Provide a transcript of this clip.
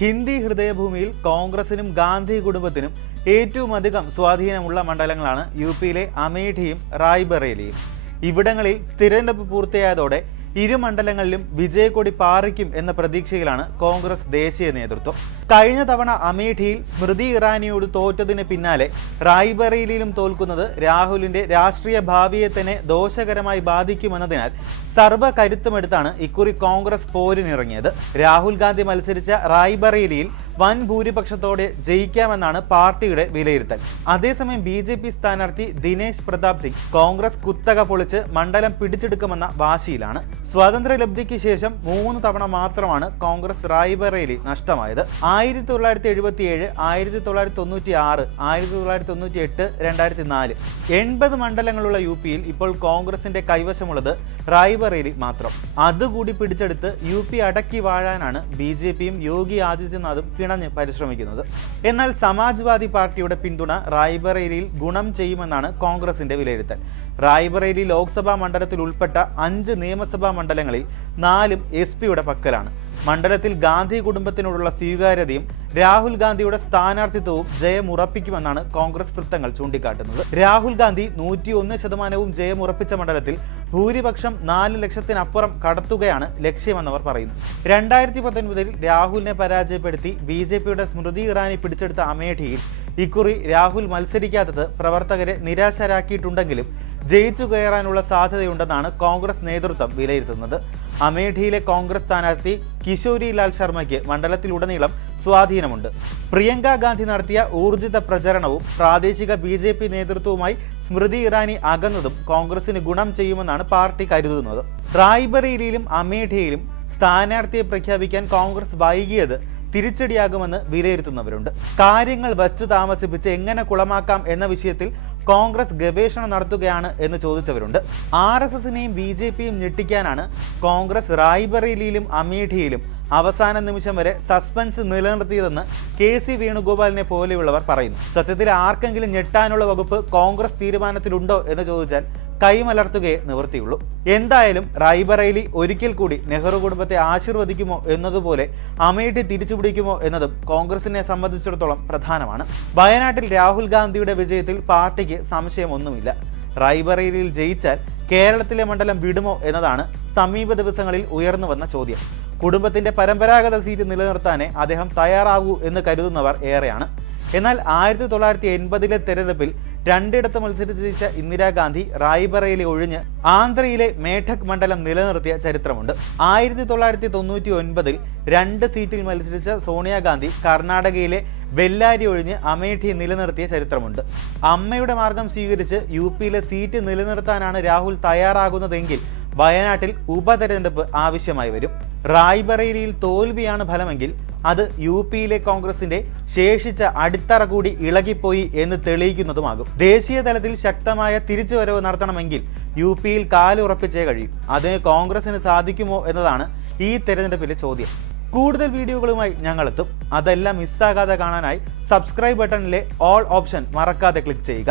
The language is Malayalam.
ഹിന്ദി ഹൃദയഭൂമിയിൽ കോൺഗ്രസിനും ഗാന്ധി കുടുംബത്തിനും ഏറ്റവും അധികം സ്വാധീനമുള്ള മണ്ഡലങ്ങളാണ് യുപിയിലെ അമേഠിയും റായ്ബറേലിയും. ഇവിടങ്ങളിൽ തിരഞ്ഞെടുപ്പ് പൂർത്തിയായതോടെ ഇരു മണ്ഡലങ്ങളിലും വിജയക്കൊടി പാറിക്കും എന്ന പ്രതീക്ഷയിലാണ് കോൺഗ്രസ് ദേശീയ നേതൃത്വം. കഴിഞ്ഞ തവണ അമേഠിയിൽ സ്മൃതി ഇറാനിയോട് തോറ്റതിന് പിന്നാലെ റായ്ബറേലിയിലും തോൽക്കുന്നത് രാഹുലിന്റെ രാഷ്ട്രീയ ഭാവിയെ തന്നെ ദോഷകരമായി ബാധിക്കുമെന്നതിനാൽ സർവ്വ കരുത്തുമെടുത്താണ് ഇക്കുറി കോൺഗ്രസ് പോരിനിറങ്ങിയത്. രാഹുൽ ഗാന്ധി മത്സരിച്ച റായ്ബറേലിയിൽ വൻ ഭൂരിപക്ഷത്തോടെ ജയിക്കാമെന്നാണ് പാർട്ടിയുടെ വിലയിരുത്തൽ. അതേസമയം BJP സ്ഥാനാർത്ഥി ദിനേശ് പ്രതാപ് സിംഗ് കോൺഗ്രസ് കുത്തക പൊളിച്ച് മണ്ഡലം പിടിച്ചെടുക്കുമെന്ന വാശിയിലാണ്. സ്വാതന്ത്ര്യ ലബ്ധിക്ക് ശേഷം 3 തവണ മാത്രമാണ് കോൺഗ്രസ് റായ്ബറേലി നഷ്ടമായത്. 1977, 1996, 1998, 2004 80 മണ്ഡലങ്ങളുള്ള യുപിയിൽ ഇപ്പോൾ കോൺഗ്രസിന്റെ കൈവശമുള്ളത് റായ്ബറേലി മാത്രം. അതുകൂടി പിടിച്ചെടുത്ത് UP അടക്കി വാഴാനാണ് BJPയും യോഗി ആദിത്യനാഥും കിണഞ്ഞ് പരിശ്രമിക്കുന്നത്. എന്നാൽ സമാജ്വാദി പാർട്ടിയുടെ പിന്തുണ റായ്ബറേലിയിൽ ഗുണം ചെയ്യുമെന്നാണ് കോൺഗ്രസിന്റെ വിലയിരുത്തൽ. റായ്ബറേലി ലോക്സഭാ മണ്ഡലത്തിൽ ഉൾപ്പെട്ട 5 നിയമസഭാ മണ്ഡലങ്ങളിൽ 4ഉം SP-യുടെ പക്കലാണ്. മണ്ഡലത്തിൽ ഗാന്ധി കുടുംബത്തിനോടുള്ള സ്വീകാര്യതയും രാഹുൽ ഗാന്ധിയുടെ സ്ഥാനാർത്ഥിത്വവും ജയമുറപ്പിക്കുമെന്നാണ് കോൺഗ്രസ് വൃത്തങ്ങൾ ചൂണ്ടിക്കാട്ടുന്നത്. രാഹുൽ ഗാന്ധി 101% ജയമുറപ്പിച്ച മണ്ഡലത്തിൽ ഭൂരിപക്ഷം 4 ലക്ഷത്തിനപ്പുറം കടത്തുകയാണ് ലക്ഷ്യമെന്നവർ പറയുന്നു. 2019 രാഹുലിനെ പരാജയപ്പെടുത്തി BJPയുടെ സ്മൃതി ഇറാനി പിടിച്ചെടുത്ത അമേഠിയിൽ ഇക്കുറി രാഹുൽ മത്സരിക്കാത്തത് പ്രവർത്തകരെ നിരാശരാക്കിയിട്ടുണ്ടെങ്കിലും ജയിച്ചു കയറാനുള്ള സാധ്യതയുണ്ടെന്നാണ് കോൺഗ്രസ് നേതൃത്വം വിലയിരുത്തുന്നത്. അമേഠിയിലെ കോൺഗ്രസ് സ്ഥാനാർത്ഥി കിശോരി ലാൽ ശർമ്മയ്ക്ക് മണ്ഡലത്തിലുടനീളം സ്വാധീനമുണ്ട്. പ്രിയങ്ക ഗാന്ധി നടത്തിയ ഊർജിത പ്രചരണവും പ്രാദേശിക BJP നേതൃത്വവുമായി സ്മൃതി ഇറാനി അകന്നതും കോൺഗ്രസിന് ഗുണം ചെയ്യുമെന്നാണ് പാർട്ടി കരുതുന്നത്. റായ്ബറേലിയിലും അമേഠിയിലും സ്ഥാനാർത്ഥിയെ പ്രഖ്യാപിക്കാൻ കോൺഗ്രസ് വൈകിയത് തിരിച്ചടിയാകുമെന്ന് വിലയിരുത്തുന്നവരുണ്ട്. കാര്യങ്ങൾ വച്ചു താമസിപ്പിച്ച് എങ്ങനെ കുളമാക്കാം എന്ന വിഷയത്തിൽ കോൺഗ്രസ് ഗവേഷണം നടത്തുകയാണ് എന്ന് ചോദിച്ചവരുണ്ട്. RSSനെയും BJPയും ഞെട്ടിക്കാനാണ് കോൺഗ്രസ് റായ്ബറേലിയിലും അമേഠിയിലും അവസാന നിമിഷം വരെ സസ്പെൻസ് നിലനിർത്തിയതെന്ന് KC വേണുഗോപാലിനെ പോലെയുള്ളവർ പറയുന്നു. സത്യത്തിൽ ആർക്കെങ്കിലും ഞെട്ടാനുള്ള വകുപ്പ് കോൺഗ്രസ് തീരുമാനത്തിലുണ്ടോ എന്ന് ചോദിച്ചാൽ കൈമലർത്തുകയെ നിവൃത്തിയുള്ളൂ. എന്തായാലും റായ്ബറേലി ഒരിക്കൽ കൂടി നെഹ്റു കുടുംബത്തെ ആശീർവദിക്കുമോ എന്നതുപോലെ അമേഠി തിരിച്ചുപിടിക്കുമോ എന്നതും കോൺഗ്രസിനെ സംബന്ധിച്ചിടത്തോളം പ്രധാനമാണ്. വയനാട്ടിൽ രാഹുൽ ഗാന്ധിയുടെ വിജയത്തിൽ പാർട്ടിക്ക് സംശയമൊന്നുമില്ല. റായ്ബറേലിയിൽ ജയിച്ചാൽ കേരളത്തിലെ മണ്ഡലം വിടുമോ എന്നതാണ് സമീപ ദിവസങ്ങളിൽ ഉയർന്നു വന്ന ചോദ്യം. കുടുംബത്തിന്റെ പരമ്പരാഗത സീറ്റ് നിലനിർത്താനേ അദ്ദേഹം തയ്യാറാകൂ എന്ന് കരുതുന്നവർ ഏറെയാണ്. എന്നാൽ 1980 തെരഞ്ഞെടുപ്പിൽ 2 മത്സരിച്ച് ജയിച്ച ഇന്ദിരാഗാന്ധി റായ്ബറേലി ഒഴിഞ്ഞ് ആന്ധ്രയിലെ മേഠക് മണ്ഡലം നിലനിർത്തിയ ചരിത്രമുണ്ട്. 1999 2 സീറ്റിൽ മത്സരിച്ച സോണിയാഗാന്ധി കർണാടകയിലെ ബെല്ലാരി ഒഴിഞ്ഞ് അമേഠി നിലനിർത്തിയ ചരിത്രമുണ്ട്. അമ്മയുടെ മാർഗം സ്വീകരിച്ച് UPയിലെ സീറ്റ് നിലനിർത്താനാണ് രാഹുൽ തയ്യാറാകുന്നതെങ്കിൽ വയനാട്ടിൽ ഉപതെരഞ്ഞെടുപ്പ് ആവശ്യമായി വരും. റായ്ബറേലിയിൽ തോൽവിയാണ് ഫലമെങ്കിൽ അത് UPയിലെ കോൺഗ്രസിന്റെ ശേഷിച്ച അടിത്തറ കൂടി ഇളകിപ്പോയി എന്ന് തെളിയിക്കുന്നതുമാകും. ദേശീയ തലത്തിൽ ശക്തമായ തിരിച്ചുവരവ് നടത്തണമെങ്കിൽ UPയിൽ കാലുറപ്പിച്ചേ കഴിയും. അതിന് കോൺഗ്രസിന് സാധിക്കുമോ എന്നതാണ് ഈ തെരഞ്ഞെടുപ്പിലെ ചോദ്യം. കൂടുതൽ വീഡിയോകളുമായി ഞങ്ങളെത്തും. അതെല്ലാം മിസ്സാകാതെ കാണാനായി സബ്സ്ക്രൈബ് ബട്ടണിലെ ഓൾ ഓപ്ഷൻ മറക്കാതെ ക്ലിക്ക് ചെയ്യുക.